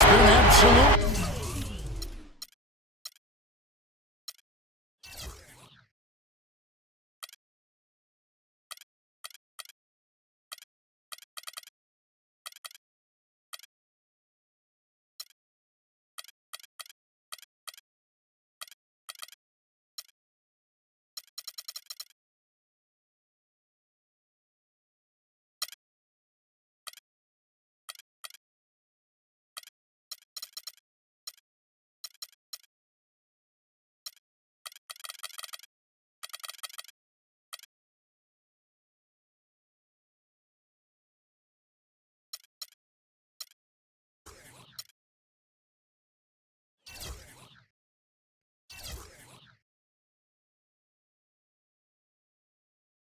It's been an absolute.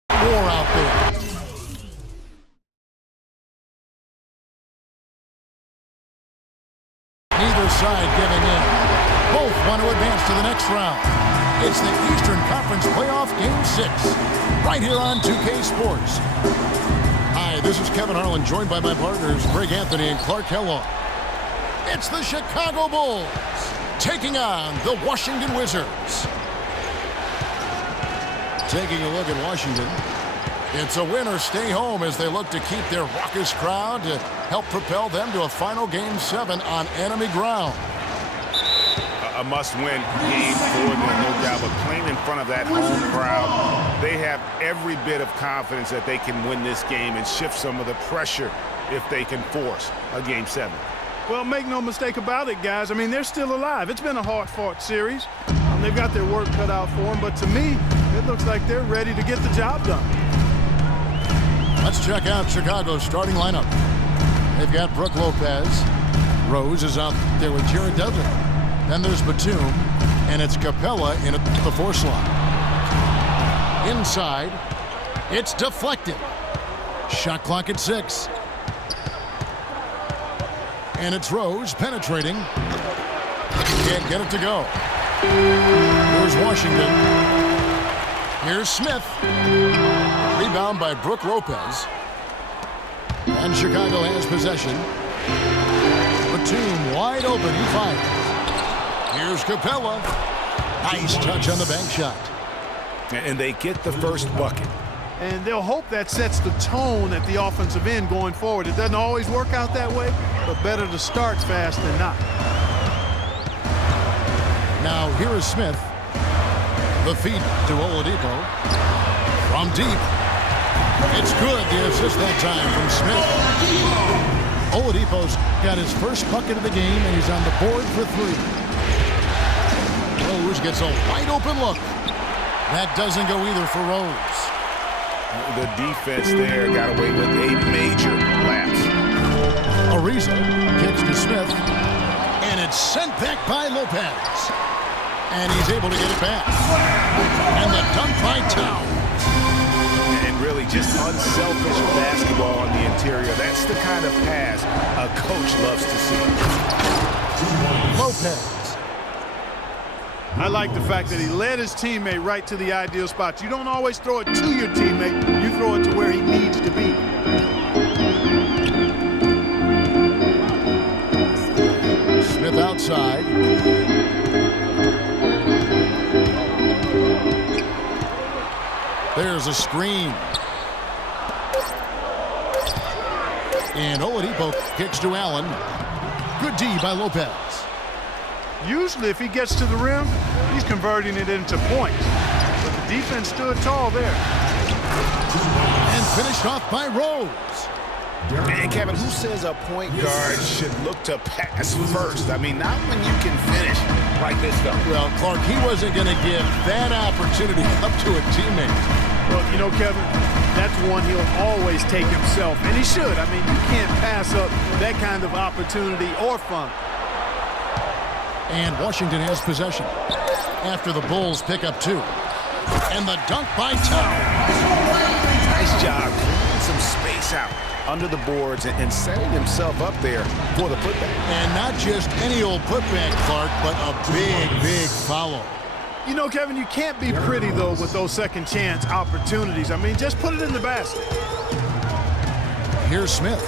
War out there. Neither side giving in. Both want to advance to the next round. It's the Eastern Conference Playoff Game 6, right here on 2K Sports. Hi, this is Kevin Harlan, joined by my partners Greg Anthony and Clark Kellogg. It's the Chicago Bulls taking on the Washington Wizards. Taking a look at Washington. It's a win or stay home as they look to keep their raucous crowd to help propel them to a final Game 7 on enemy ground. A must-win game for them, no doubt. But playing in front of that home crowd, they have every bit of confidence that they can win this game and shift some of the pressure if they can force a Game 7. Well, make no mistake about it, guys. I mean, they're still alive. It's been a hard-fought series. They've got their work cut out for them. But to me, it looks like they're ready to get the job done. Let's check out Chicago's starting lineup. They've got Brook Lopez. Rose is out there with Jared Dudley. Then there's Batum, and it's Capella in at the 4 slot. Inside, it's deflected. Shot clock at 6. And it's Rose penetrating. Can't get it to go. Here's Washington. Here's Smith. Rebound by Brook Lopez. And Chicago has possession. Batum wide open. He fires. Here's Capella. Nice touch on the bank shot. And they get the first bucket. And they'll hope that sets the tone at the offensive end going forward. It doesn't always work out that way, but better to start fast than not. Now here is Smith. The feed to Oladipo. From deep. It's good, the assist that time from Smith. Oladipo's got his first bucket of the game, and he's on the board for 3. Rose gets a wide open look. That doesn't go either for Rose. The defense there got away with a major lapse. Ariza kicks to Smith, and it's sent back by Lopez. And he's able to get it back. And the dunk by Towns. And really just unselfish basketball on the interior. That's the kind of pass a coach loves to see. Lopez. I like the fact that he led his teammate right to the ideal spot. You don't always throw it to your teammate. You throw it to where he needs to be. Smith outside. There's a screen. And Oladipo kicks to Allen. Good D by Lopez. Usually if he gets to the rim, he's converting it into points. But the defense stood tall there. And finished off by Rose. And Kevin, who says a point guard should look to pass first? I mean, not when you can finish like this, though. Well, Clark, he wasn't going to give that opportunity up to a teammate. Well, you know, Kevin, that's one he'll always take himself, and he should. I mean, you can't pass up that kind of opportunity or fun. And Washington has possession after the Bulls pick up 2. And the dunk by Towns. Nice job clearing some space out under the boards and setting himself up there for the putback. And not just any old putback, Clark, but a big, big follow. You know, Kevin, you can't be pretty, though, with those second chance opportunities. I mean, just put it in the basket. Here's Smith,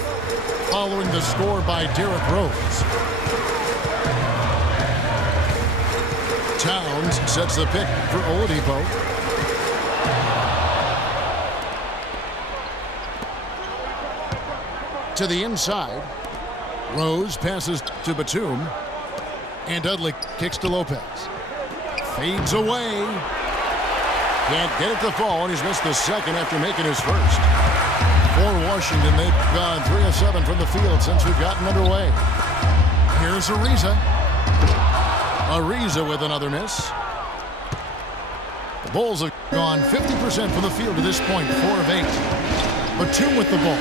following the score by Derrick Rose. Towns sets the pick for Oladipo. To the inside. Rose passes to Batum. And Dudley kicks to Lopez. Fades away. Can't get it to fall, and he's missed the second after making his first. For Washington, they've gone 3 of 7 from the field since we've gotten underway. Here's Ariza. Ariza with another miss. The Bulls have gone 50% from the field to this point, 4 of 8. Batum with the ball.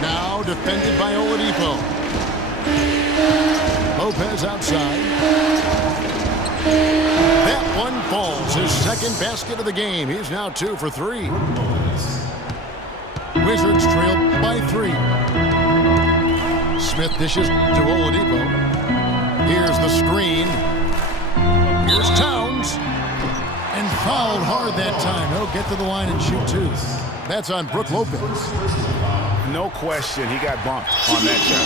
Now defended by Oladipo. Lopez outside. That one falls. His second basket of the game. He's now 2 for 3. Wizards trail by 3. Smith dishes to Oladipo. Here's the screen. Here's Towns. And fouled hard that time. He'll get to the line and shoot 2. That's on Brook Lopez. No question, he got bumped on that shot.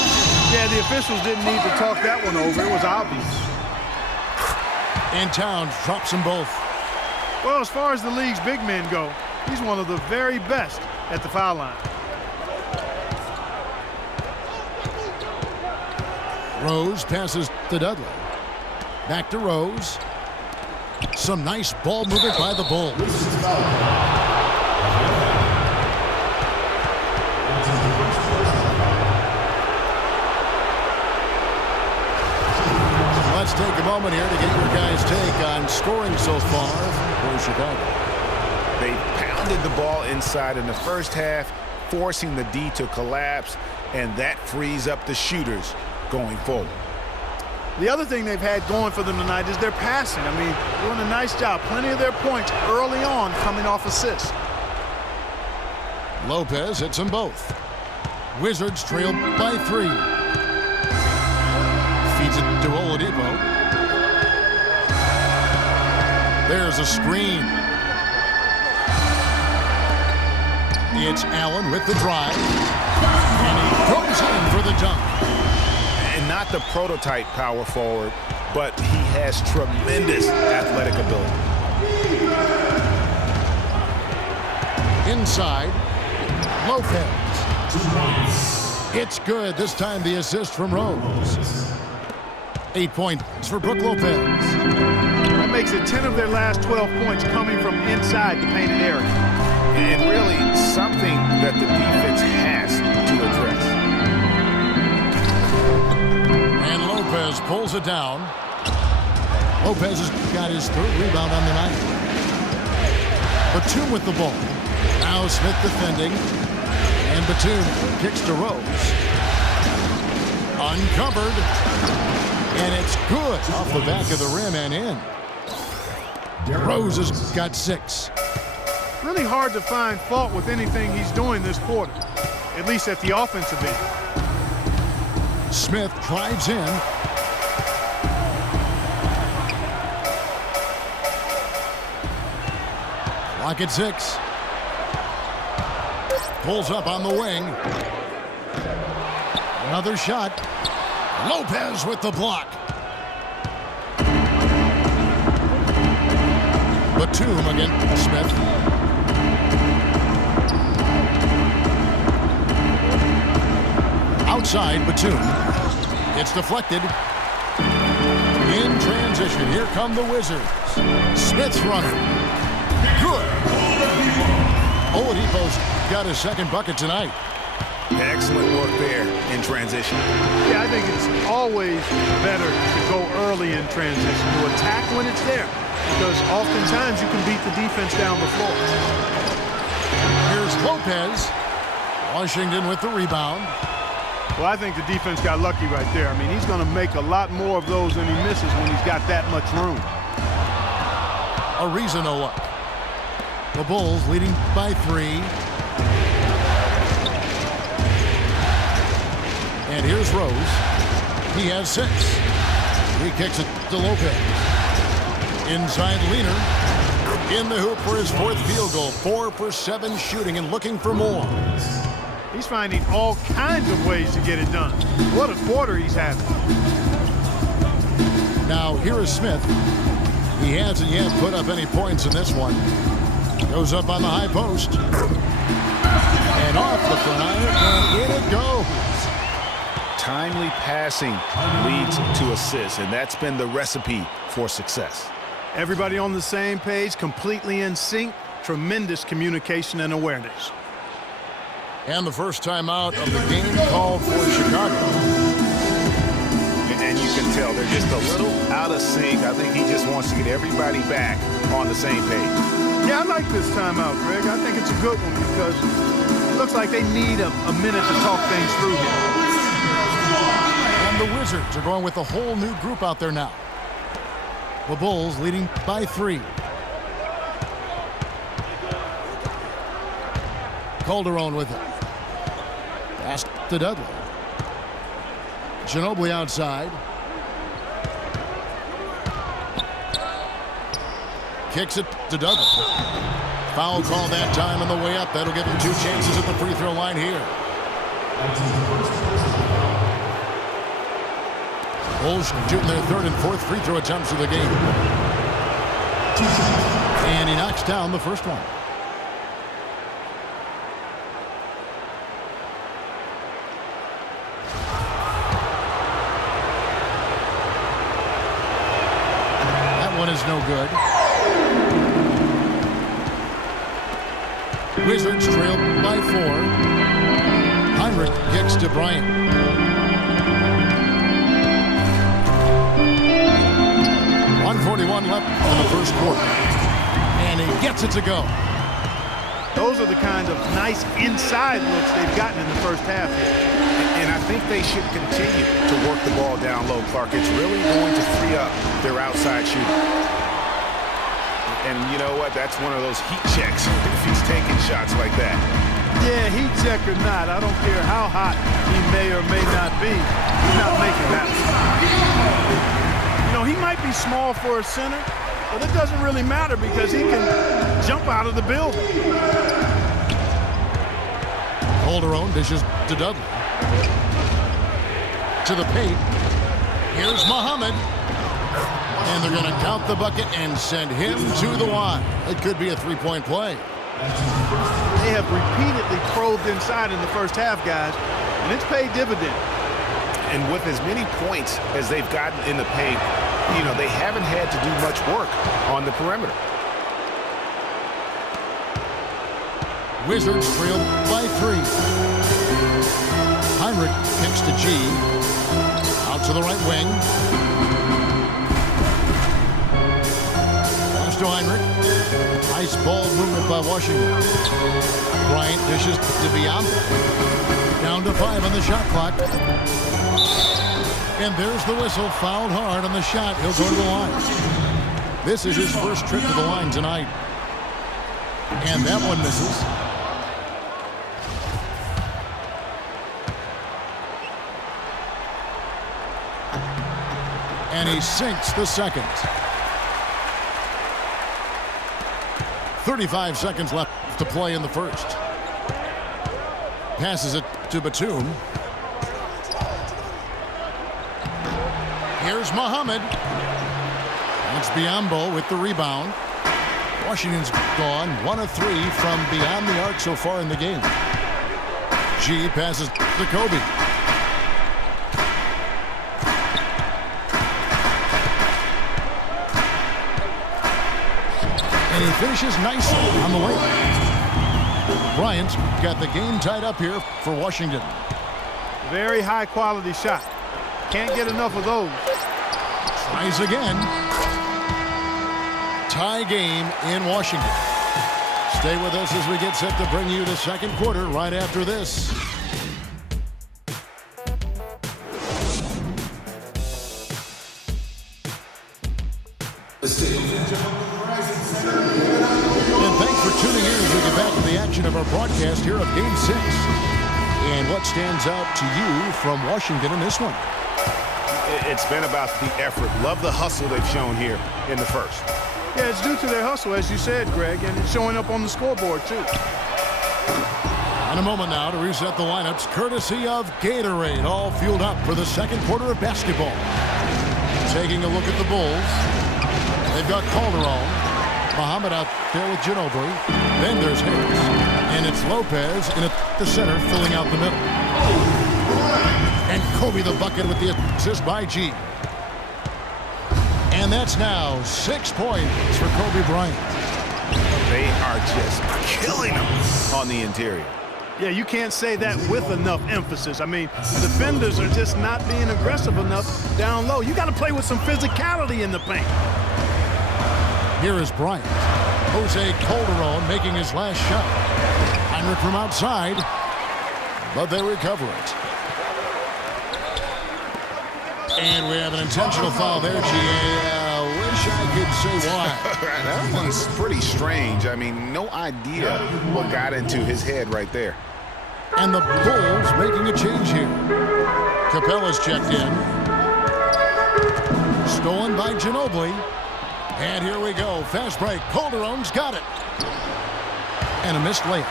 Yeah, the officials didn't need to talk that one over. It was obvious. And Towns drops them both. Well, as far as the league's big men go, he's one of the very best at the foul line. Rose passes to Dudley. Back to Rose. Some nice ball movement by the Bulls. Let's take a moment here to get your guys' take on scoring so far for Chicago. They pounded the ball inside in the first half, forcing the D to collapse, and that frees up the shooters going forward. The other thing they've had going for them tonight is their passing. I mean, doing a nice job. Plenty of their points early on coming off assists. Lopez hits them both. Wizards trail by 3. Feeds it to Oladipo. There's a screen. It's Allen with the drive. And he goes in for the dunk. And not the prototype power forward, but he has tremendous athletic ability. Inside, Lopez. It's good. This time the assist from Rose. 8 points for Brook Lopez. That makes it 10 of their last 12 points coming from inside the painted area. And really something that the defense has to address. And Lopez pulls it down. Lopez has got his 3rd rebound on the night. Batum with the ball. Now Smith defending. And Batum kicks to Rose. Uncovered. And it's good off the back of the rim and in. Rose has got 6. Really hard to find fault with anything he's doing this quarter, at least at the offensive end. Smith drives in. Clock at 6. Pulls up on the wing. Another shot. Lopez with the block. Batum against Smith. Outside, Batum. It's deflected. In transition, here come the Wizards. Smith's running. Good. Oladipo's got his 2nd bucket tonight. Excellent work there in transition. Yeah, I think it's always better to go early in transition, to attack when it's there, because oftentimes you can beat the defense down the floor. Here's Lopez. Washington with the rebound. Well, I think the defense got lucky right there. I mean, he's going to make a lot more of those than he misses when he's got that much room. Ariza no luck. The Bulls leading by 3. And here's Rose. He has 6. He kicks it to Lopez. Inside Leaner. In the hoop for his fourth field goal. 4 for 7 shooting and looking for more. He's finding all kinds of ways to get it done. What a quarter he's having. Now here is Smith. He hasn't yet put up any points in this one. Goes up on the high post. And off the front iron, and in it goes. Timely passing leads to assists, and that's been the recipe for success. Everybody on the same page, completely in sync. Tremendous communication and awareness. And the first time out of the game called for Chicago. And you can tell they're just a little out of sync. I think he just wants to get everybody back on the same page. Yeah, I like this timeout, Greg. I think it's a good one because it looks like they need a minute to talk things through here. And the Wizards are going with a whole new group out there now. The Bulls leading by 3. Calderon with it. Pass to Dudley. Ginobili outside. Kicks it to Dudley. Foul call that time on the way up. That'll give him 2 chances at the free throw line here. Bulls shooting their 3rd and 4th free throw attempts of the game. And he knocks down the first one. That one is no good. Wizards trail by 4. Heinrich kicks to Bryant. .41 left in the first quarter. And he gets it to go. Those are the kind of nice inside looks they've gotten in the first half here. And I think they should continue to work the ball down low, Clark. It's really going to free up their outside shooting. And you know what? That's one of those heat checks if he's taking shots like that. Yeah, heat check or not, I don't care how hot he may or may not be. He's not making that. You know, he might be small for a center, but it doesn't really matter because he can jump out of the building. Calderon dishes to Dudley. To the paint. Here's Muhammad. And they're going to count the bucket and send him to the line. It could be a 3-point play. They have repeatedly probed inside in the first half, guys, and it's paid dividends. And with as many points as they've gotten in the paint, you know, they haven't had to do much work on the perimeter. Wizards trail by 3. Heinrich kicks to G. Out to the right wing. Pass to Heinrich. Nice ball movement by Washington. Bryant dishes to Biombo. Down to 5 on the shot clock. And there's the whistle. Fouled hard on the shot. He'll go to the line. This is his first trip to the line tonight. And that one misses. And he sinks the second. 35 seconds left to play in the first. Passes it to Batum. Here's Muhammad. That's Biombo with the rebound. Washington's gone 1 of 3 from beyond the arc so far in the game. G passes to Kobe. And he finishes nicely on the way. Bryant's got the game tied up here for Washington. Very high quality shot. Can't get enough of those. Tries again. Tie game in Washington. Stay with us as we get set to bring you the second quarter right after this. And thanks for tuning in as we get back to the action of our broadcast here of Game 6. And what stands out to you from Washington in this one? It's been about the effort. Love the hustle they've shown here in the first. Yeah, it's due to their hustle, as you said, Greg, and it's showing up on the scoreboard, too. In a moment now to reset the lineups, courtesy of Gatorade, all fueled up for the second quarter of basketball. Taking a look at the Bulls. They've got Calderon. Muhammad out there with Ginobili. Then there's Harris. And it's Lopez in at the center, filling out the middle. And Kobe the bucket with the assist by G. And that's now 6 points for Kobe Bryant. They are just killing them on the interior. Yeah, you can't say that with enough emphasis. I mean, defenders are just not being aggressive enough down low. You got to play with some physicality in the paint. Here is Bryant. Jose Calderon making his last shot. Heinrich from outside, but they recover it. And we have an intentional foul there, G.A. Wish I could say why. That one's pretty strange. I mean, no idea what got into his head right there. And the Bulls making a change here. Capella's checked in. Stolen by Ginobili. And here we go. Fast break. Calderon's got it. And a missed layup.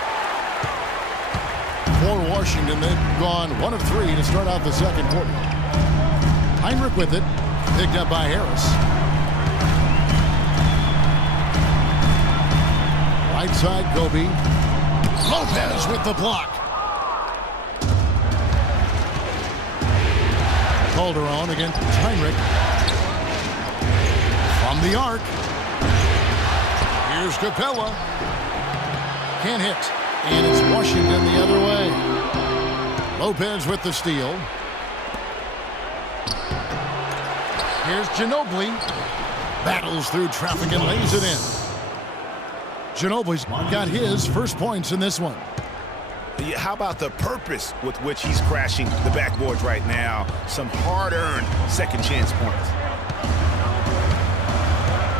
For Washington, they've gone 1 of 3 to start out the second quarter. Heinrich with it. Picked up by Harris. Right side, Kobe. Lopez with the block. Calderon against Heinrich. From the arc. Here's Capella. Can't hit. And it's Washington the other way. Lopez with the steal. Here's Ginobili. Battles through traffic and lays it in. Ginobili's got his first points in this one. How about the purpose with which he's crashing the backboards right now? Some hard-earned second chance points.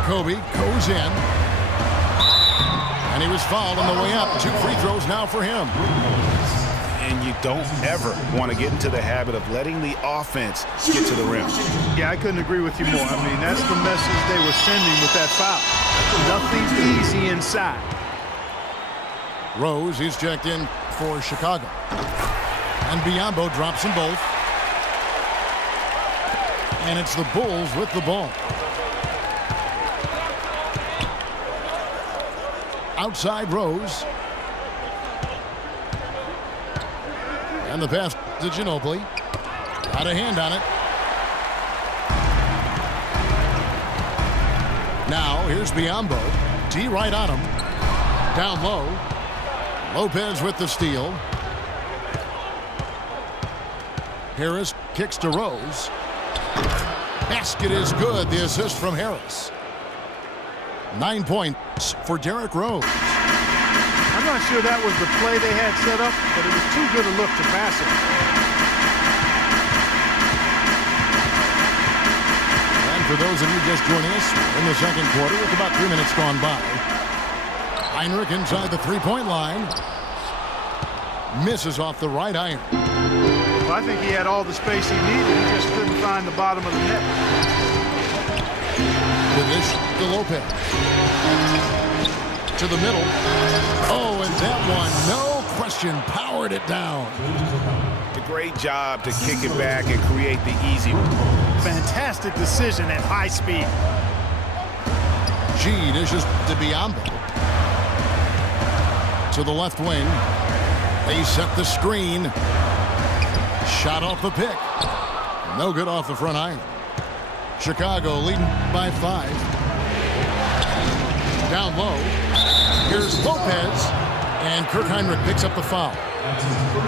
Kobe goes in. And he was fouled on the way up. 2 free throws now for him. And you don't ever want to get into the habit of letting the offense get to the rim. Yeah, I couldn't agree with you more. I mean, that's the message they were sending with that foul. Nothing easy inside. Rose, he's checked in for Chicago. And Biyombo drops them both. And it's the Bulls with the ball. Outside Rose. And the pass to Ginobili. Got a hand on it. Now here's Biyombo. D right on him. Down low. Lopez with the steal. Harris kicks to Rose. Basket is good. The assist from Harris. 9 points for Derrick Rose. I'm not sure that was the play they had set up, but it was too good a look to pass it. And for those of you just joining us in the second quarter with about 3 minutes gone by, Heinrich inside the three-point line. Misses off the right iron. Well, I think he had all the space he needed. He just couldn't find the bottom of the net. With this to Lopez. To the middle. Oh, and that one, no question, powered it down. A great job to kick it back and create the easy one. Fantastic decision at high speed. G dishes to Biyombo. To the left wing. They set the screen. Shot off the pick. No good off the front iron. Chicago leading by 5. Down low. Here's Lopez. And Kirk Heinrich picks up the foul.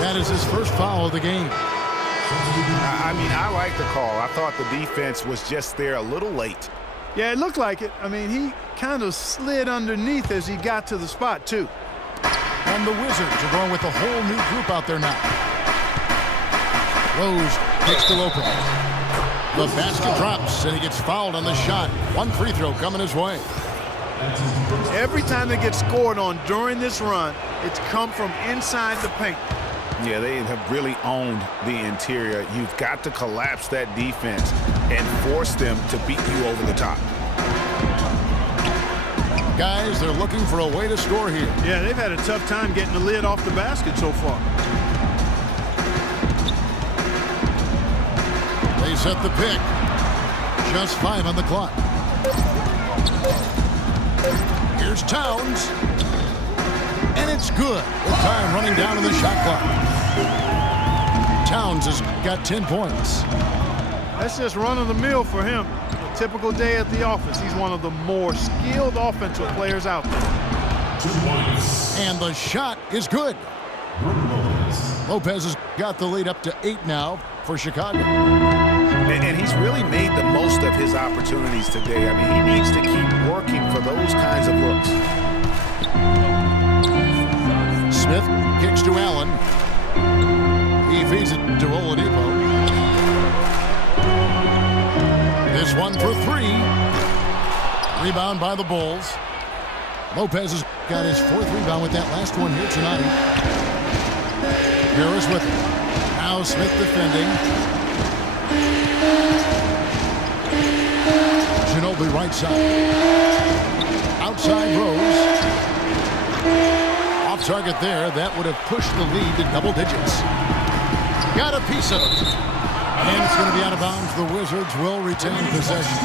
That is his first foul of the game. I mean, I like the call. I thought the defense was just there a little late. Yeah, it looked like it. I mean, he kind of slid underneath as he got to the spot, too. And the Wizards are going with a whole new group out there now. Rose kicks to Lopez. The basket drops, and he gets fouled on the shot. 1 free throw coming his way. Every time they get scored on during this run, it's come from inside the paint. Yeah, they have really owned the interior. You've got to collapse that defense and force them to beat you over the top. Guys, they're looking for a way to score here. Yeah, they've had a tough time getting the lid off the basket so far. They set the pick. Just 5 on the clock. Here's Towns. And it's good. With time running down on the shot clock. Towns has got 10 points. That's just run of the mill for him. A typical day at the office. He's one of the more skilled offensive players out there. And the shot is good. Lopez has got the lead up to 8 now for Chicago. And he's really made the most of his opportunities today. I mean, he needs to keep working for those kinds of looks. Smith kicks to Allen. He feeds it to Oladipo. This one for 3. Rebound by the Bulls. Lopez has got his 4th rebound with that last one here tonight. Harris with it. Now Smith defending. Ginobili right side. Outside Rose. Off target there. That would have pushed the lead to double digits. Got a piece of it. And it's going to be out of bounds. The Wizards will retain possession.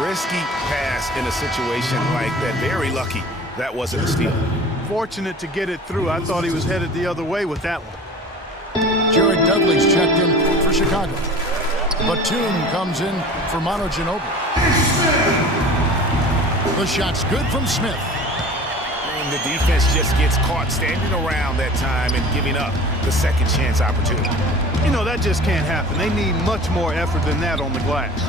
Risky pass in a situation like that. Very lucky that wasn't a steal. Fortunate to get it through. I thought he was headed the other way with that one. Jared Dudley's checked in for Chicago. Batum comes in for Manu Ginobili. The shot's good from Smith. And the defense just gets caught standing around that time and giving up the second chance opportunity. You know, that just can't happen. They need much more effort than that on the glass.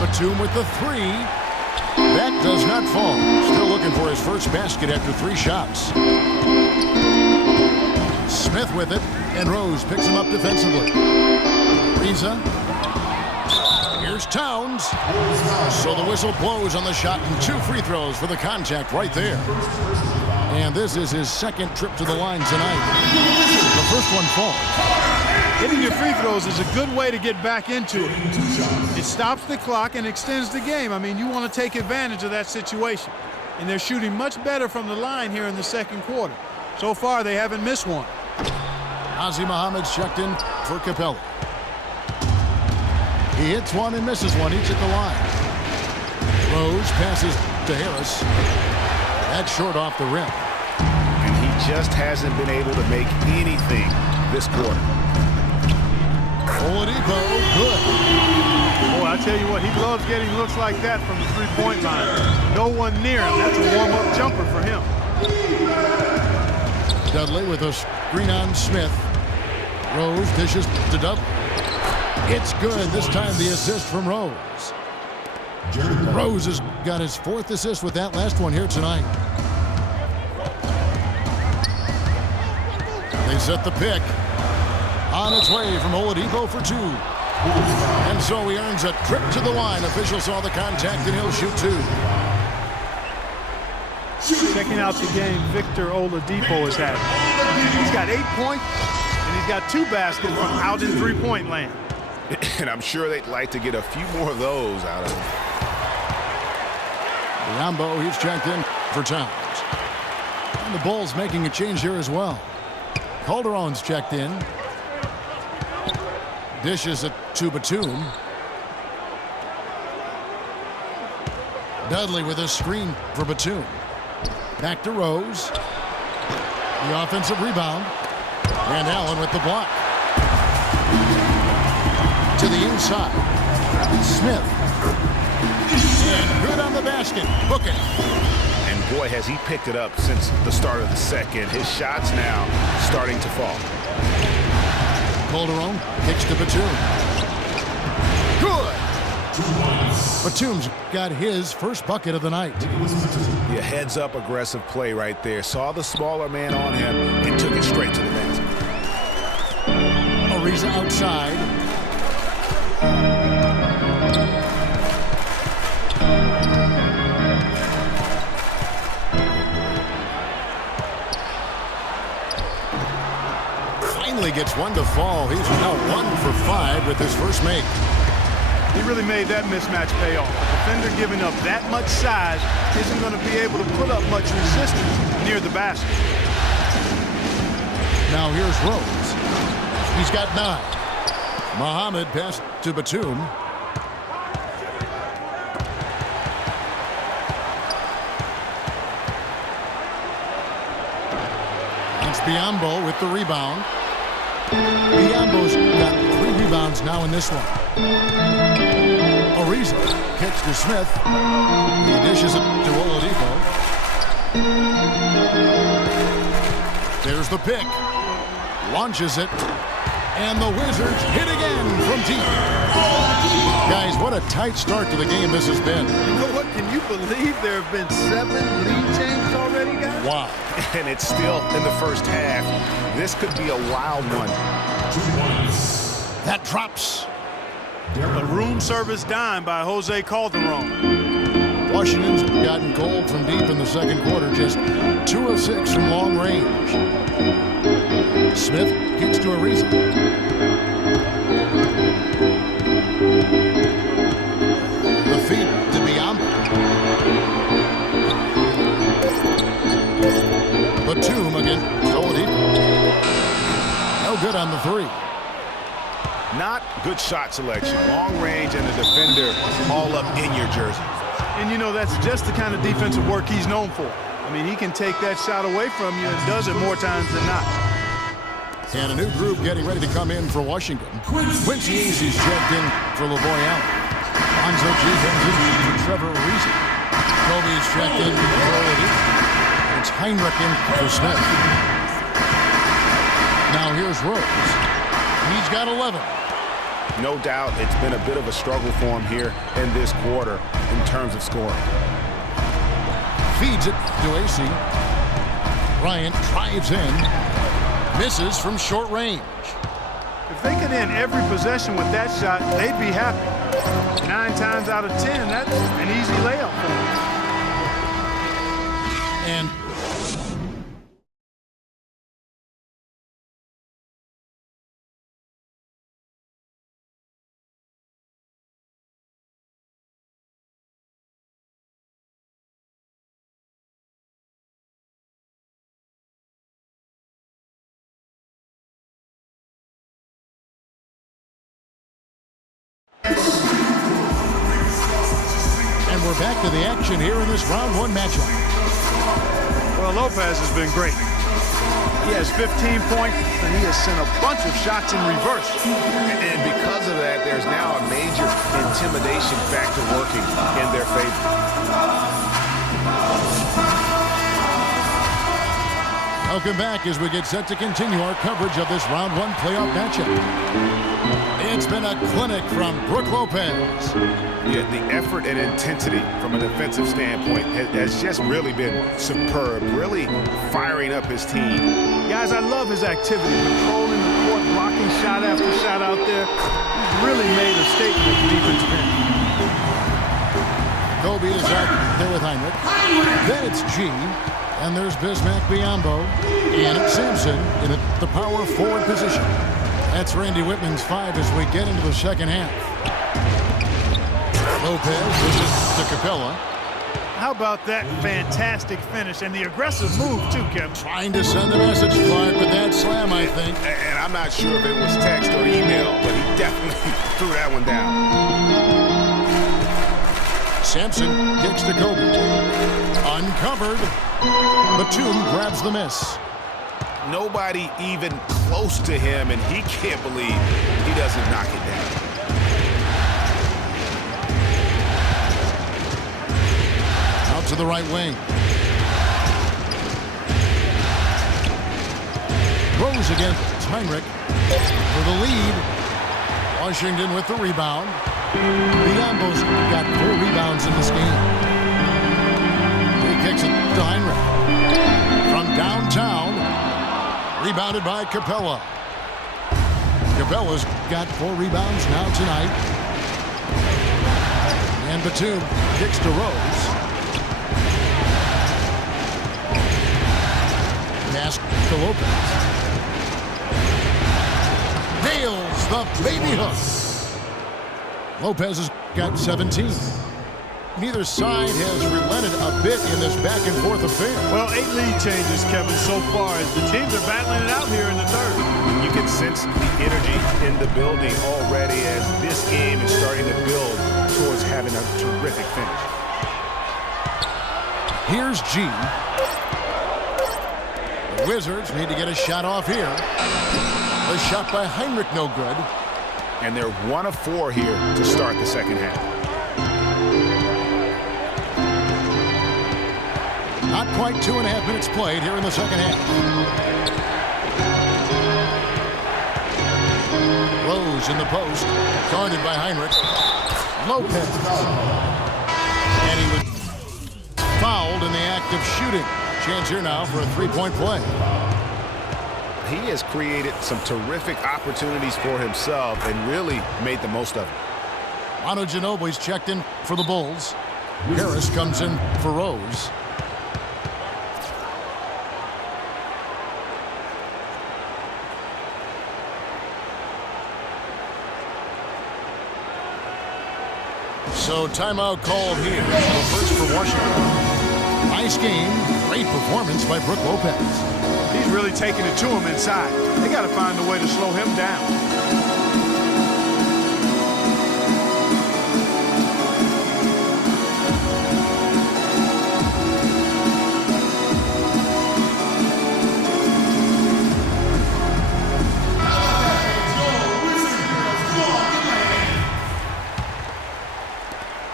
Batum with the 3. That does not fall. Still looking for his first basket after 3 shots. Smith with it, and Rose picks him up defensively. Riza. Here's Towns. So the whistle blows on the shot, and 2 free throws for the contact right there. And this is his 2nd trip to the line tonight. The first one falls. Hitting your free throws is a good way to get back into it. It stops the clock and extends the game. I mean, you want to take advantage of that situation. And they're shooting much better from the line here in the 2nd quarter. So far, they haven't missed one. Ozzie Muhammad's checked in for Capella. He hits one and misses one, each at the line. Rose passes to Harris. That's short off the rim. And he just hasn't been able to make anything this quarter. Oladipo, good. Boy, I tell you what, he loves getting looks like that from the three-point line. No one near him. That's a warm-up jumper for him. Dudley with a screen on Smith. Rose dishes to Dudley. It's good. This time the assist from Rose. Rose has got his 4th assist with that last one here tonight. They set the pick. On its way from Oladipo for 2. And so he earns a trip to the line. Officials saw the contact and he'll shoot 2. Checking out the game Victor Oladipo has had. He's got 8 points, and he's got 2 baskets from out in three-point land. And I'm sure they'd like to get a few more of those out of him. Rambo, he's checked in for Towns. And the Bulls making a change here as well. Calderon's checked in. Dishes it to Batum. Dudley with a screen for Batum. Back to Rose. The offensive rebound. And Allen with the block. To the inside. Smith. And good on the basket. Book it. And boy, has he picked it up since the start of the 2nd. His shots now starting to fall. Calderon kicks to Batum. Good. Batum's got his first bucket of the night. Yeah, heads-up aggressive play right there. Saw the smaller man on him and took it straight to the basket. Ariza outside. finally gets one to fall. He's now 1 for 5 with his first make. He really made that mismatch pay off. A defender giving up that much size isn't going to be able to put up much resistance near the basket. Now here's Rose. He's got 9. Muhammad passed to Batum. It's Biyombo with the rebound. Biyombo's got 3 rebounds now in this one. Ariza kicks to Smith. He dishes it to Oladipo. There's the pick. Launches it. And the Wizards hit again from deep. Guys, what a tight start to the game this has been. You know what? Can you believe there have been 7 lead changes already, guys? Wow. And it's still in the first half. This could be a wild one. That drops. A room service dime by Jose Calderon. Washington's gotten cold from deep in the second quarter, just 2 of 6 from long range. Smith kicks to Ariza. The feed to Biyombo. Batum again. Oladipo. No good on the 3. Not good shot selection. Long range and the defender all up in your jersey. And you know, that's just the kind of defensive work he's known for. I mean, he can take that shot away from you and does it more times than not. And a new group getting ready to come in for Washington. Quincy Aces checked in for LaVoy Allen. Lonzo G comes in for Trevor Ariza. Kobe's checked in for Oladipo. It's Heinrich in for Smith. Now here's Rose. He's got 11. No doubt it's been a bit of a struggle for him here in this quarter in terms of scoring. Feeds it to AC. Bryant drives in. Misses from short range. If they could end every possession with that shot, they'd be happy. 9 times out of 10, that's an easy layup for them. And we're back to the action here in this round 1 matchup. Well, Lopez has been great. He has 15 points, and he has sent a bunch of shots in reverse. And because of that, there's now a major intimidation factor working in their favor. Welcome back as we get set to continue our coverage of this round 1 playoff matchup. It's been a clinic from Brook Lopez. Yeah, the effort and intensity from a defensive standpoint has just really been superb, really firing up his team. Guys, I love his activity, controlling the court, blocking shot after shot out there. He's really made a statement at the defensive end. Kobe is out there with Heinrich. Then it's G. And there's Bismack Biyombo. And it's Sampson in the power forward position. That's Randy Whitman's 5 as we get into the second half. Lopez pushes to Capella. How about that fantastic finish and the aggressive move, too, Kevin? Trying to send a message, Clark, with that slam, I think. And I'm not sure if it was text or email, but he definitely threw that one down. Sampson kicks to Kobe. Uncovered. Batum grabs the miss. Nobody even close to him, and he can't believe he doesn't knock it down. Out to the right wing. Rose against Heinrich for the lead. Washington with the rebound. Biyombo's got 4 rebounds in this game. He kicks it to Heinrich. From downtown, rebounded by Capella. Capella's got 4 rebounds now tonight. And Batum kicks to Rose. Pass to Lopez. the baby hook. Lopez has got 17. Neither side has relented a bit in this back-and-forth affair. Well, 8 lead changes, Kevin, so far as the teams are battling it out here in the third. You can sense the energy in the building already as this game is starting to build towards having a terrific finish. Here's G. The Wizards need to get a shot off here. The shot by Hinrich, no good. And they're 1 of 4 here to start the second half. Not quite 2.5 minutes played here in the second half. Rose in the post, guarded by Hinrich. Lopez. And he was fouled in the act of shooting. Chance here now for a three-point play. He has created some terrific opportunities for himself and really made the most of it. Manu Ginobili's checked in for the Bulls. Harris comes in for Rose. So timeout called here. So first for Washington. Nice game. Great performance by Brook Lopez. He's really taking it to him inside. They got to find a way to slow him down.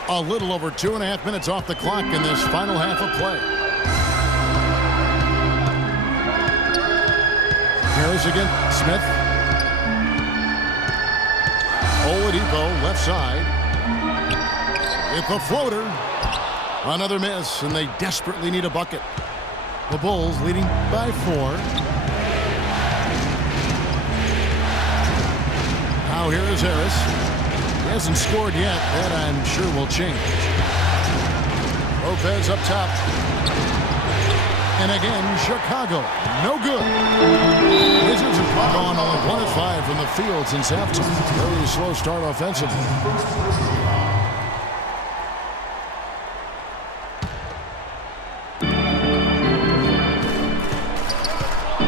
A little over 2.5 minutes off the clock in this final half of play. Harris against Smith. Oladipo left side. With the floater. Another miss, and they desperately need a bucket. The Bulls leading by 4. Now here is Harris. He hasn't scored yet. That I'm sure will change. Lopez up top. And again, Chicago. No good. Wizards have caught on only 1 of 5 from the field since halftime. Very slow start offensively.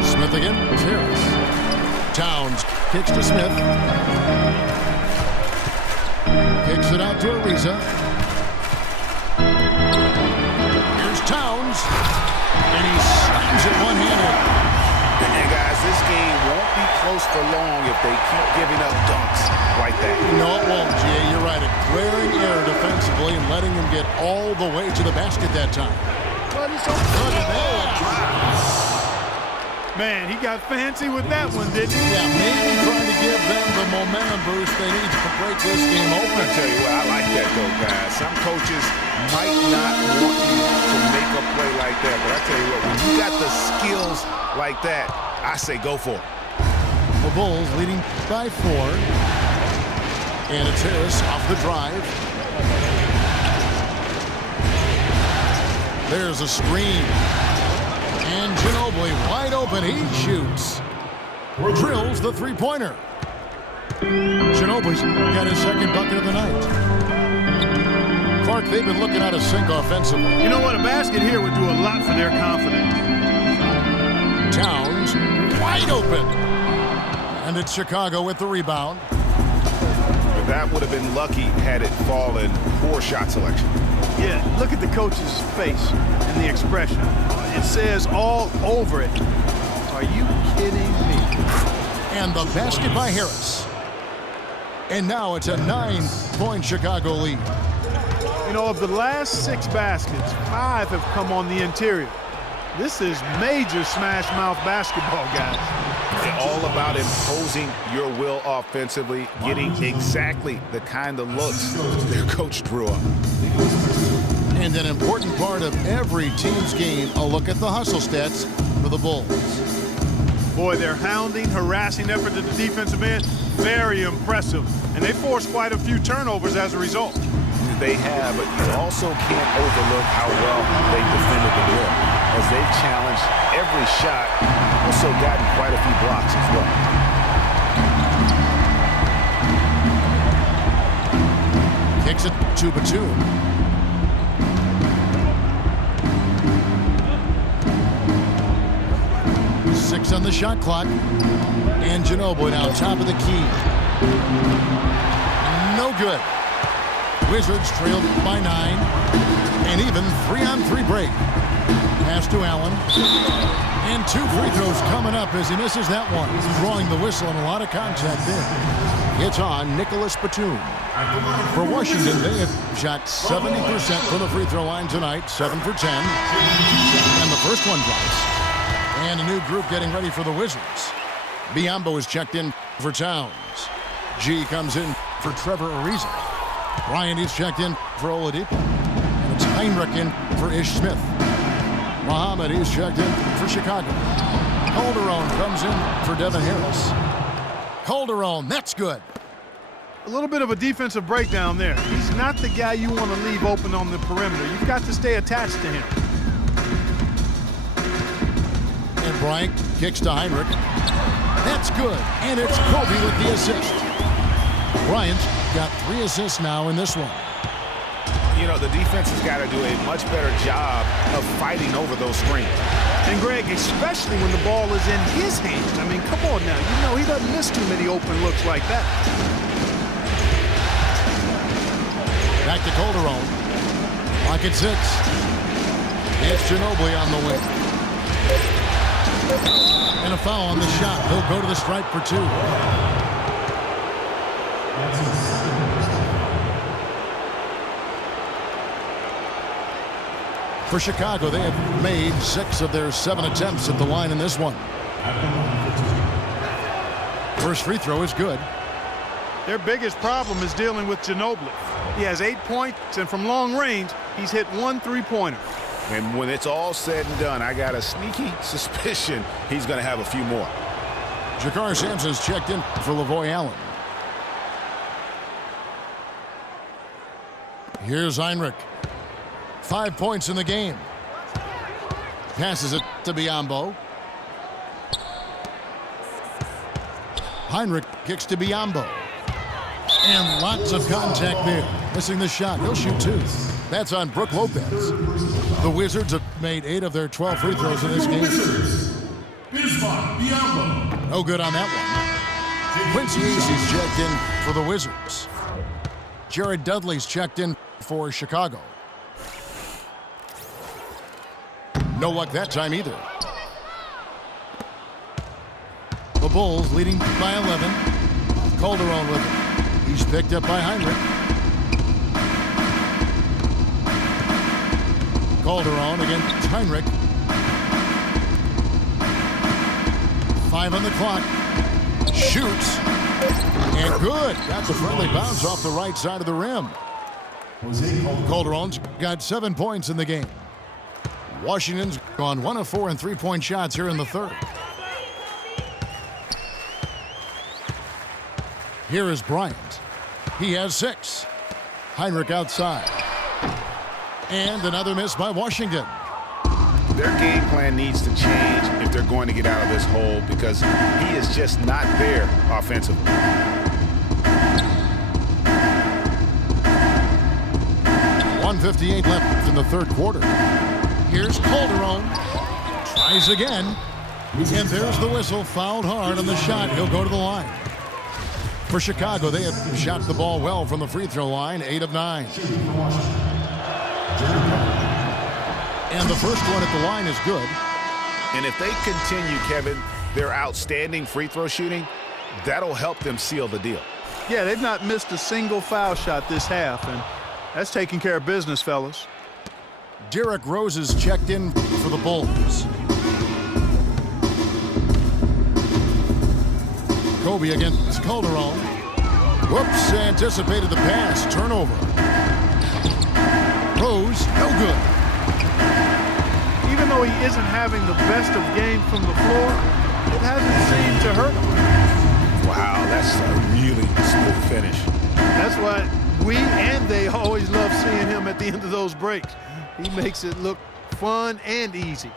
Smith again. It's Harris. Towns kicks to Smith. Kicks it out to Ariza. Here's Towns. And he slams it one-handed. And guys, this game won't be close for long if they keep giving up dunks like that. No, it won't, Jay. You're right. A glaring error defensively and letting him get all the way to the basket that time. But he's so good at that. Man, he got fancy with that one, didn't he? Yeah, maybe trying to give them the momentum boost they need to break this game open. I tell you what, I like that though, guys. Some coaches might not want you to make a play like that, but I tell you what, when you got the skills like that, I say go for it. The Bulls leading by 4. And it's Harris off the drive. There's a screen. And Ginobili wide open. He shoots. Drills the three-pointer. Ginobili's got his second bucket of the night. Clark, they've been looking out of sync offensively. You know what? A basket here would do a lot for their confidence. Towns wide open. And it's Chicago with the rebound. That would have been lucky had it fallen. Poor shot selection. Yeah, look at the coach's face and the expression. It says all over it. Are you kidding me? And the basket by Harris. And now it's a 9-point Chicago lead. You know, of the last 6 baskets, 5 have come on the interior. This is major smash mouth basketball, guys. It's all about imposing your will offensively, getting exactly the kind of looks their coach drew up. And an important part of every team's game, a look at the hustle stats for the Bulls. Boy, their hounding, harassing effort at the defensive end, very impressive. And they forced quite a few turnovers as a result. They have, but you also can't overlook how well they defended the rim. As they've challenged every shot, also gotten quite a few blocks as well. Kicks it to Batum. Six on the shot clock. And Ginobili now top of the key. No good. Wizards trailed by 9. And even 3-on-3 break. Pass to Allen. And 2 free throws coming up as he misses that one. Drawing the whistle and a lot of contact there. It's on Nicholas Batum. For Washington, they have shot 70% from the free throw line tonight. 7 for 10. And the first one drops. And a new group getting ready for the Wizards. Biyombo is checked in for Towns. G comes in for Trevor Ariza. Bryant is checked in for Oladipo. And it's Heinrich in for Ish Smith. Muhammad is checked in for Chicago. Calderon comes in for Devin Harris. Calderon, that's good. A little bit of a defensive breakdown there. He's not the guy you want to leave open on the perimeter. You've got to stay attached to him. And Bryant kicks to Heinrich. That's good. And it's Kobe with the assist. Bryant's got 3 assists now in this one. You know, the defense has got to do a much better job of fighting over those screens. And Greg, especially when the ball is in his hands. I mean, come on now. You know he doesn't miss too many open looks like that. Back to Calderon. Lock at 6. It's Ginobili on the wing. And a foul on the shot. He'll go to the stripe for 2. For Chicago, they have made 6 of their 7 attempts at the line in this one. First free throw is good. Their biggest problem is dealing with Ginobili. He has 8 points, and from long range, he's hit 1 3-pointer. And when it's all said and done, I got a sneaky suspicion he's going to have a few more. Jakar Sampson's checked in for Lavoy Allen. Here's Heinrich. 5 points in the game. Passes it to Biyombo. Heinrich kicks to Biyombo. And lots of contact there. Missing the shot. He'll shoot 2. That's on Brook Lopez. The Wizards have made 8 of their 12 free throws in this game. No good on that one. Quincy Acy's checked in for the Wizards. Jared Dudley's checked in for Chicago. No luck that time either. The Bulls leading by 11. Calderon with it. He's picked up by Heinrich. Calderon against Heinrich. 5 on the clock. Shoots. And good. That's a friendly bounce off the right side of the rim. Calderon's got 7 points in the game. Washington's gone 1 of 4 in 3-point shots here in the third. Here is Bryant. He has 6. Heinrich outside. And another miss by Washington. Their game plan needs to change if they're going to get out of this hole because he is just not there offensively. .158 left in the third quarter. Here's Calderon. Tries again. And there's the whistle. Fouled hard on the shot. He'll go to the line. For Chicago, they have shot the ball well from the free throw line. 8 of 9. And the first one at the line is good. And if they continue, Kevin, their outstanding free throw shooting, that'll help them seal the deal. Yeah, they've not missed a single foul shot this half, and that's taking care of business, fellas. Derrick Rose is checked in for the Bulls. Kobe against Calderon. Whoops, anticipated the pass. Turnover. Rose, no good. Even though he isn't having the best of games from the floor, it hasn't seemed to hurt him. Wow, that's a really smooth finish. That's why we and they always love seeing him at the end of those breaks. He makes it look fun and easy.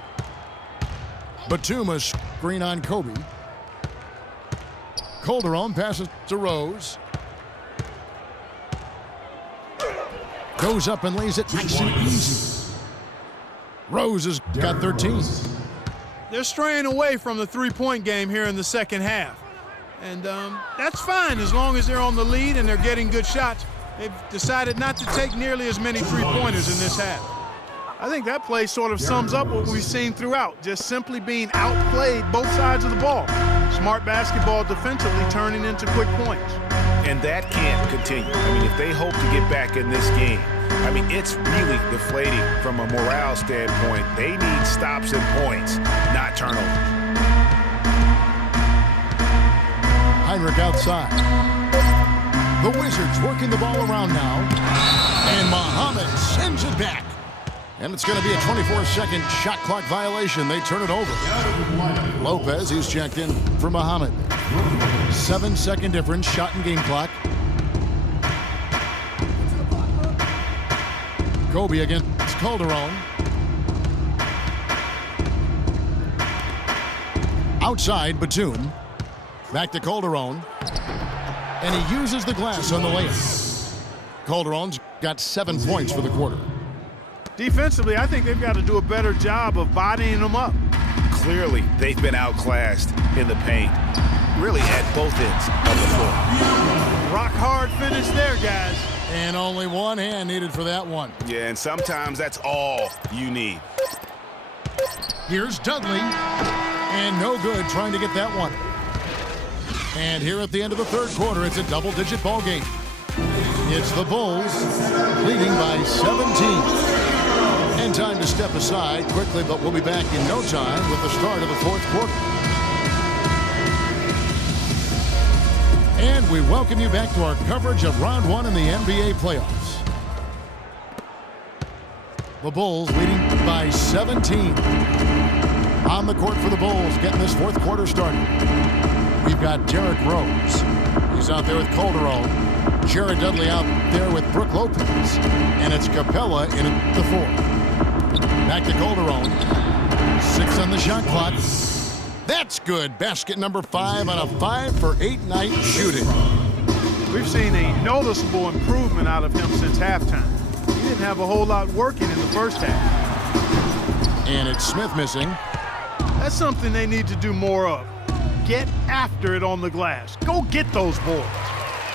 Batum a screen on Kobe. Calderon passes to Rose. Goes up and lays it nice and easy. Rose has got 13. They're straying away from the three-point game here in the second half. And that's fine as long as they're on the lead and they're getting good shots. They've decided not to take nearly as many three-pointers in this half. I think that play sort of sums up what we've seen throughout, just simply being outplayed both sides of the ball. Smart basketball defensively turning into quick points. And that can't continue. I mean, if they hope to get back in this game, I mean, it's really deflating from a morale standpoint. They need stops and points, not turnovers. Heinrich outside. The Wizards working the ball around now. And Muhammad sends it back. And it's going to be a 24-second shot clock violation. They turn it over. Lopez, he's checked in for Muhammad. 7-second difference, shot and game clock. Kobe against Calderon. Outside, Batum. Back to Calderon. And he uses the glass on the layup. Calderon's got 7 points for the quarter. Defensively, I think they've got to do a better job of bodying them up. Clearly, they've been outclassed in the paint, really at both ends of the floor. Rock hard finish there, guys. And only one hand needed for that one. Yeah, and sometimes that's all you need. Here's Dudley. And no good trying to get that one. And here at the end of the third quarter, it's a double-digit ball game. It's the Bulls leading by 17. And time to step aside quickly, but we'll be back in no time with the start of the fourth quarter. And we welcome you back to our coverage of round one in the NBA playoffs. The Bulls leading by 17. On the court for the Bulls, getting this fourth quarter started. We've got Derrick Rose. He's out there with Calderon. Jared Dudley out there with Brook Lopez. And it's Capella in at the fourth. Back to Calderon. 6 on the shot clock. That's good. Basket number 5 on a 5-for-8 night shooting. We've seen a noticeable improvement out of him since halftime. He didn't have a whole lot working in the first half. And it's Smith missing. That's something they need to do more of. Get after it on the glass. Go get those boards.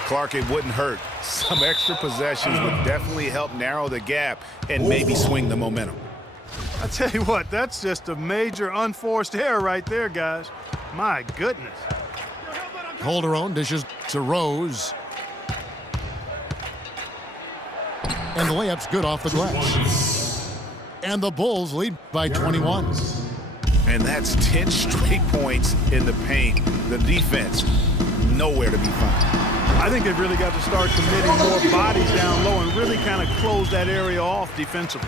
Clark, it wouldn't hurt. Some extra possessions would definitely help narrow the gap and maybe swing the momentum. I tell you what, that's just a major unforced error right there, guys. My goodness. Calderon dishes to Rose. And the layup's good off the glass. And the Bulls lead by 21. And that's 10 straight points in the paint. The defense, nowhere to be found. I think they've really got to start committing more bodies down low and really kind of close that area off defensively.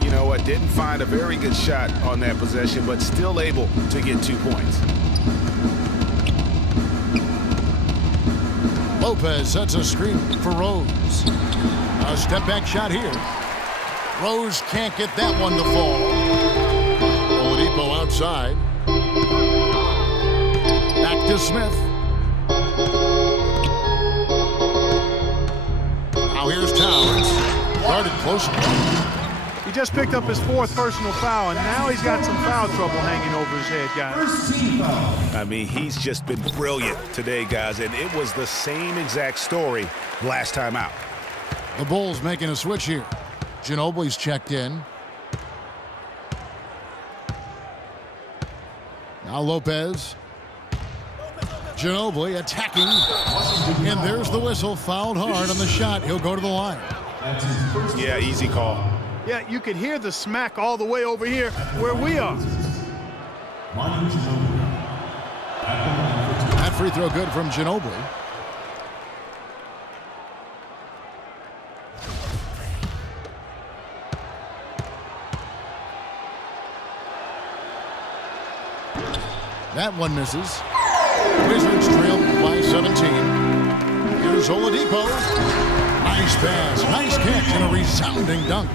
You know what, didn't find a very good shot on that possession, but still able to get 2 points. Lopez sets a screen for Rose. A step-back shot here. Rose can't get that one to fall. Oladipo outside. Back to Smith. Now here's Towns. Guarded closely. He just picked up his 4th personal foul, and now he's got some foul trouble hanging over his head, guys. I mean, he's just been brilliant today, guys, and it was the same exact story last time out. The Bulls making a switch here. Ginobili's checked in. Now Lopez. Ginobili attacking. And there's the whistle. Fouled hard on the shot. He'll go to the line. Yeah, easy call. Yeah, you could hear the smack all the way over here where we are. That free throw good from Ginobili. That one misses. Wizards trail by 17. Here's Oladipo. Nice pass, nice catch, and a resounding dunk.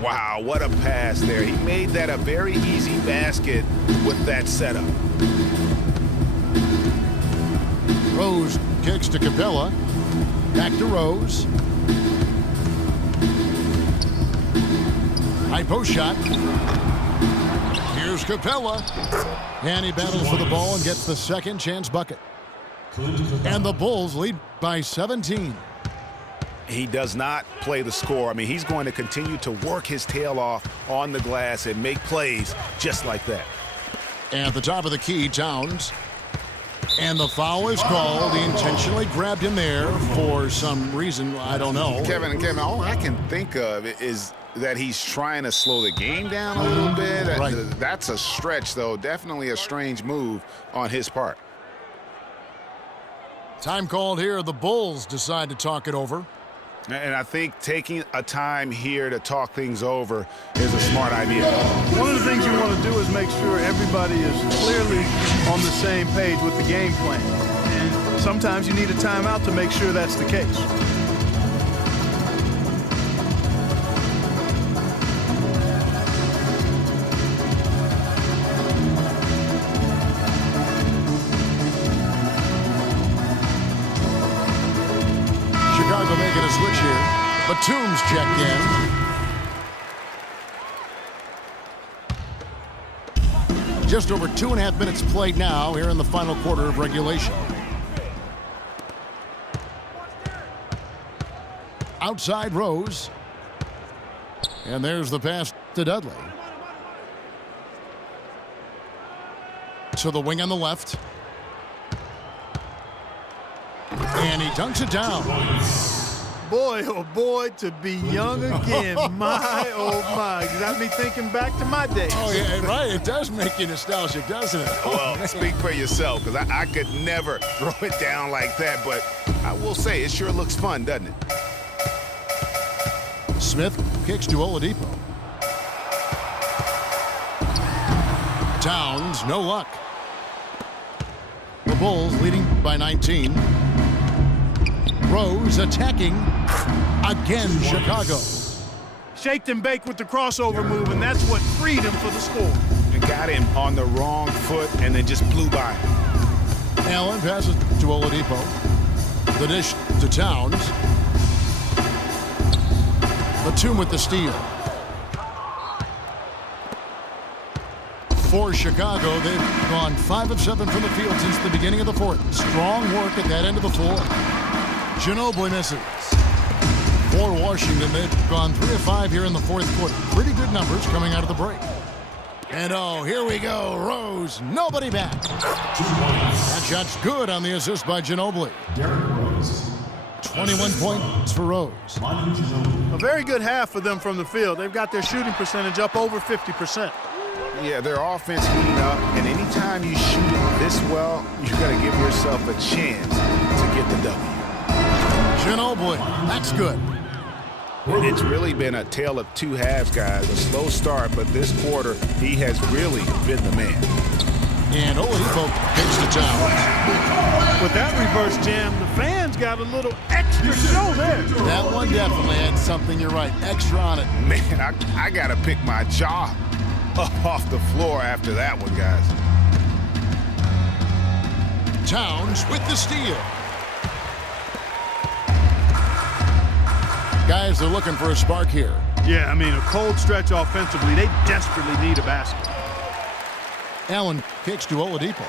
Wow, what a pass there. He made that a very easy basket with that setup. Rose kicks to Capella. Back to Rose. High post shot. Here's Capella. And he battles for the ball and gets the second chance bucket. And the Bulls lead by 17. He does not play the score. I mean, he's going to continue to work his tail off on the glass and make plays just like that. At the top of the key, Towns. And the foul is called. He intentionally grabbed him there for some reason. I don't know. Kevin, all I can think of is that he's trying to slow the game down a little bit. Right. That's a stretch, though. Definitely a strange move on his part. Time called here. The Bulls decide to talk it over. And I think taking a time here to talk things over is a smart idea. One of the things you want to do is make sure everybody is clearly on the same page with the game plan. And sometimes you need a timeout to make sure that's the case. Chicago making a switch here. Batum's checked in. Just over 2.5 minutes played now here in the final quarter of regulation. Outside Rose. And there's the pass to Dudley. To the wing on the left. And he dunks it down. Boy, oh boy, to be young again. My, oh my. Got me thinking back to my days. Oh, yeah, right. It does make you nostalgic, doesn't it? Well, speak for yourself, because I could never throw it down like that. But I will say, it sure looks fun, doesn't it? Smith kicks to Oladipo. Towns, no luck. The Bulls leading by 19. Rose attacking again, Chicago. Shaked and baked with the crossover move, and that's what freed him for the score. And got him on the wrong foot and then just blew by him. Allen passes to Oladipo. The dish to Towns. Batum with the steal. For Chicago, they've gone 5 of 7 from the field since the beginning of the fourth. Strong work at that end of the floor. Ginobili misses. For Washington, they've gone 3 of 5 here in the fourth quarter. Pretty good numbers coming out of the break. And oh, here we go. Rose, nobody back. That shot's good on the assist by Ginobili. 21 points for Rose. A very good half for them from the field. They've got their shooting percentage up over 50%. Yeah, their offense heating up, and anytime you shoot it this well, you got to give yourself a chance to get the W. Ginobili, that's good. It's really been a tale of two halves, guys. A slow start, but this quarter, he has really been the man. And Oladipo kicks the Towns. With that reverse jam, the fans got a little extra show there. That one definitely had something, you're right, extra on it. Man, I got to pick my jaw up off the floor after that one, guys. Towns with the steal. Guys, they're looking for a spark here. Yeah, I mean, a cold stretch offensively. They desperately need a basket. Allen kicks to Oladipo.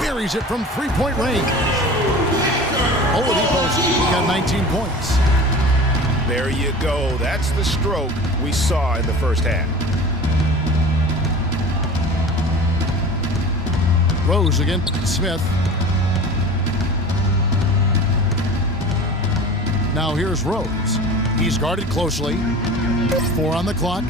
Buries it from three-point range. Oladipo's got 19 points. There you go. That's the stroke we saw in the first half. Rose against Smith. Now here's Rose. He's guarded closely. 4 on the clock.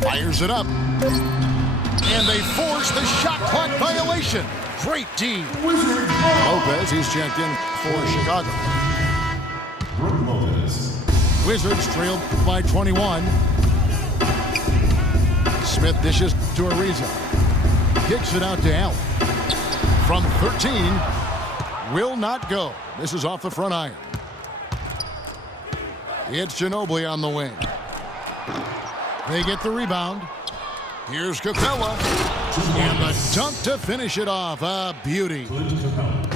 Fires it up. And they force the shot clock violation. Great D. Lopez, he's checked in for Chicago. Wizards trailed by 21. Smith dishes to Ariza. Kicks it out to Allen. From 13. Will not go. This is off the front iron. It's Ginobili on the wing. They get the rebound. Here's Capella. And the dunk to finish it off. A beauty.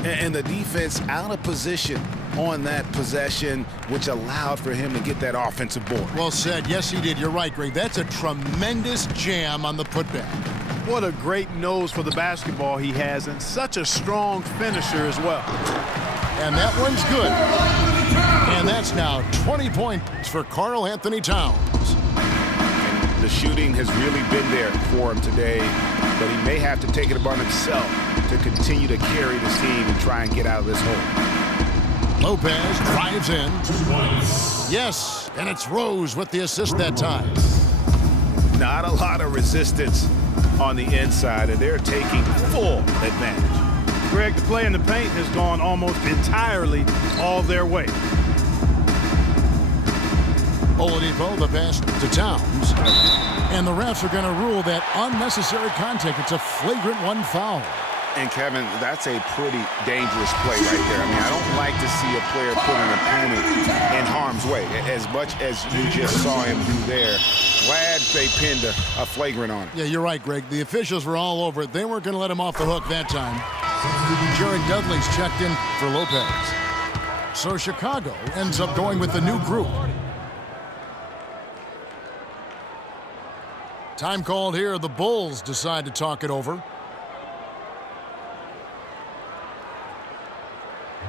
And the defense out of position. on that possession, which allowed for him to get that offensive board. Well said. Yes, he did. You're right, Greg. That's a tremendous jam on the putback. What a great nose for the basketball he has, and such a strong finisher as well. And that one's good. And that's now 20 points for Karl Anthony Towns. And the shooting has really been there for him today, but he may have to take it upon himself to continue to carry this team and try and get out of this hole. Lopez drives in. Yes, and it's Rose with the assist that time. Not a lot of resistance on the inside, and they're taking full advantage. Greg, the play in the paint has gone almost entirely all their way. Oladipo, the pass to Towns. And the refs are going to rule that unnecessary contact. It's a flagrant 1 foul. And Kevin, that's a pretty dangerous play right there. I mean, I don't like to see a player put an opponent in harm's way, as much as you just saw him do there. Glad they pinned a flagrant on him. Yeah, you're right, Greg. The officials were all over it. They weren't going to let him off the hook that time. Jared Dudley's checked in for Lopez. So Chicago ends up going with the new group. Time called here. The Bulls decide to talk it over.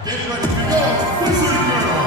Get ready to go, Wizard Girl!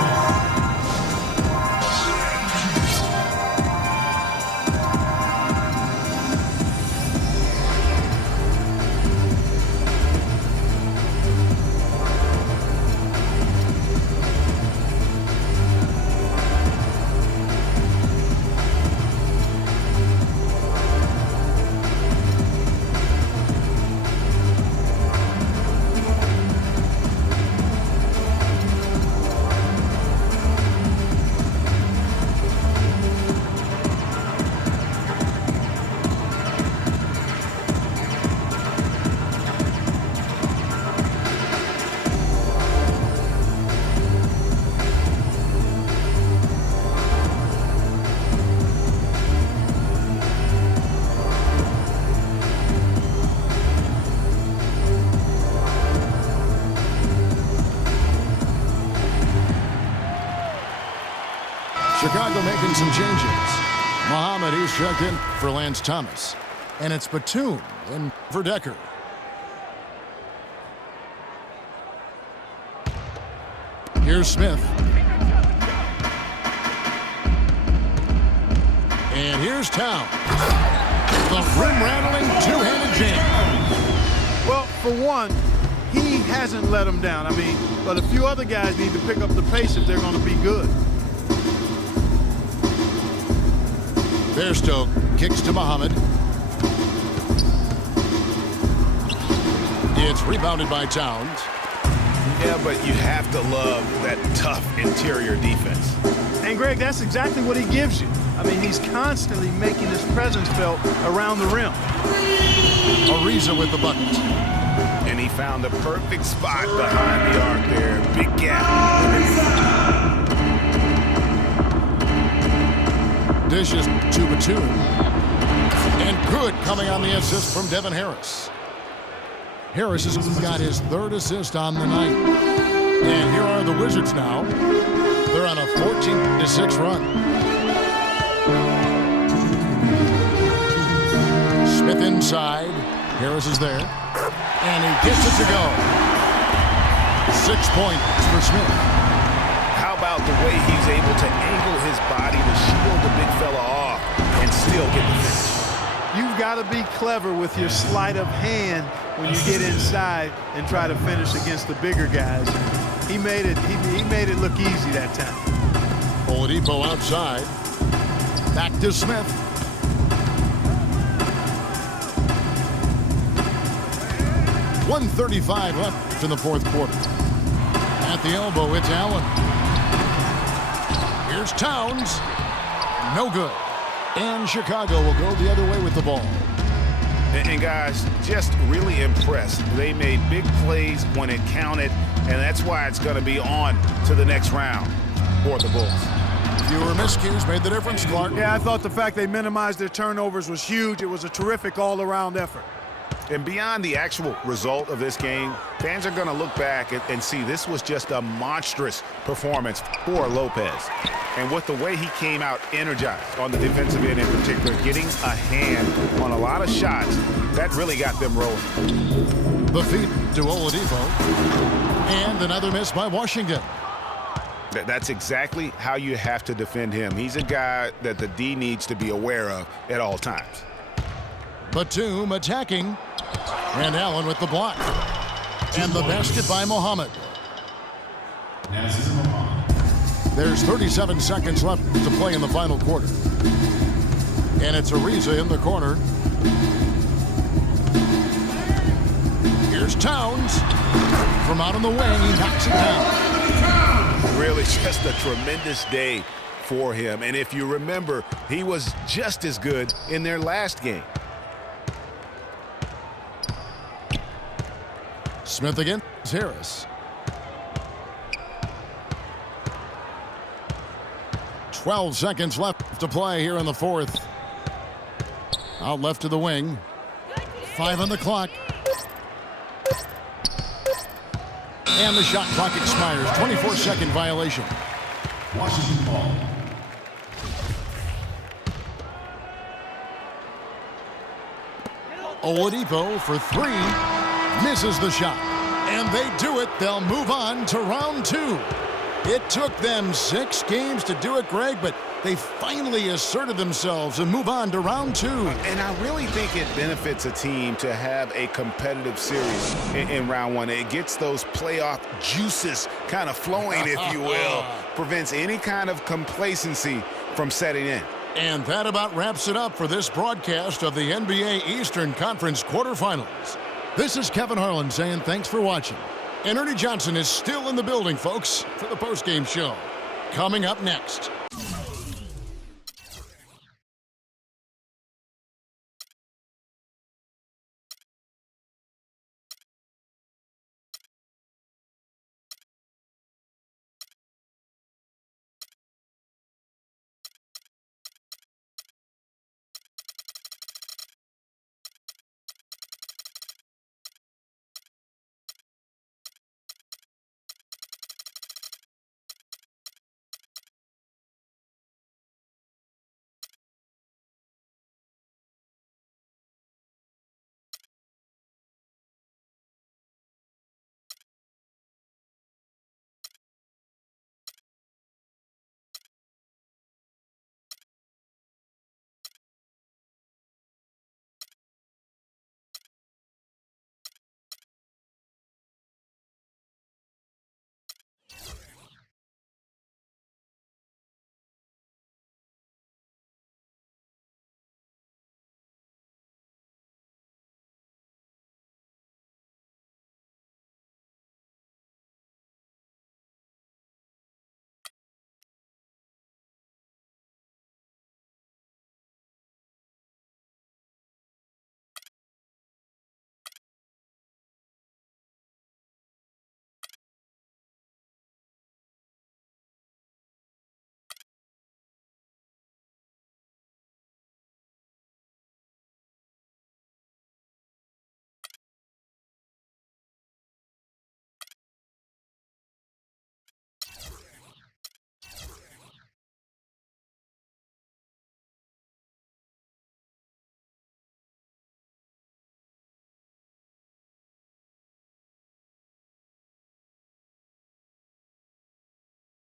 Chicago making some changes. Muhammad, he's checked in for Lance Thomas. And it's Batum in for Decker. Here's Smith. And here's Towns. The rim-rattling two-handed jam. Well, for one, he hasn't let them down. I mean, but a few other guys need to pick up the pace if they're going to be good. Bairstow kicks to Muhammad. It's rebounded by Towns. Yeah, but you have to love that tough interior defense. And, Greg, that's exactly what he gives you. I mean, he's constantly making his presence felt around the rim. Ariza with the bucket. And he found the perfect spot behind the arc there. Big gap. Dishes to Batum. And good coming on the assist from Devin Harris. Harris has got his third assist on the night. And here are the Wizards now. They're on a 14-6 run. Smith inside. Harris is there. And he gets it to go. 6 points for Smith. How about the way he's able to angle his body to shield the big fella off and still get the finish? You've got to be clever with your sleight of hand when you get inside and try to finish against the bigger guys. He made it look easy that time. Oladipo outside. Back to Smith. .135 left in the fourth quarter. At the elbow, it's Allen. Here's Towns. No good. And Chicago will go the other way with the ball. And guys, just really impressed. They made big plays when it counted, and that's why it's going to be on to the next round for the Bulls. Fewer miscues made the difference, Clark. Yeah, I thought the fact they minimized their turnovers was huge. It was a terrific all-around effort. And beyond the actual result of this game, fans are going to look back and see this was just a monstrous performance for Lopez. And with the way he came out energized on the defensive end in particular, getting a hand on a lot of shots, that really got them rolling. The feed to Oladipo. And another miss by Washington. That's exactly how you have to defend him. He's a guy that the D needs to be aware of at all times. Batum attacking. And Allen with the block. And the basket by Mohammed. There's 37 seconds left to play in the final quarter. And it's Ariza in the corner. Here's Towns. From out on the wing, he knocks it down. Really just a tremendous day for him. And if you remember, he was just as good in their last game. Smith against Harris. 12 seconds left to play here in the fourth. Out left to the wing. 5 on the clock. And the shot clock expires. 24-second violation. Washington ball. Oladipo for 3. Misses the shot. And they do it. They'll move on to round 2. It took them 6 games to do it, Greg, but they finally asserted themselves and move on to round 2. And I really think it benefits a team to have a competitive series in round 1. It gets those playoff juices kind of flowing, if you will. Prevents any kind of complacency from setting in. And that about wraps it up for this broadcast of the NBA Eastern Conference quarterfinals. This is Kevin Harlan saying thanks for watching. And Ernie Johnson is still in the building, folks, for the postgame show. Coming up next.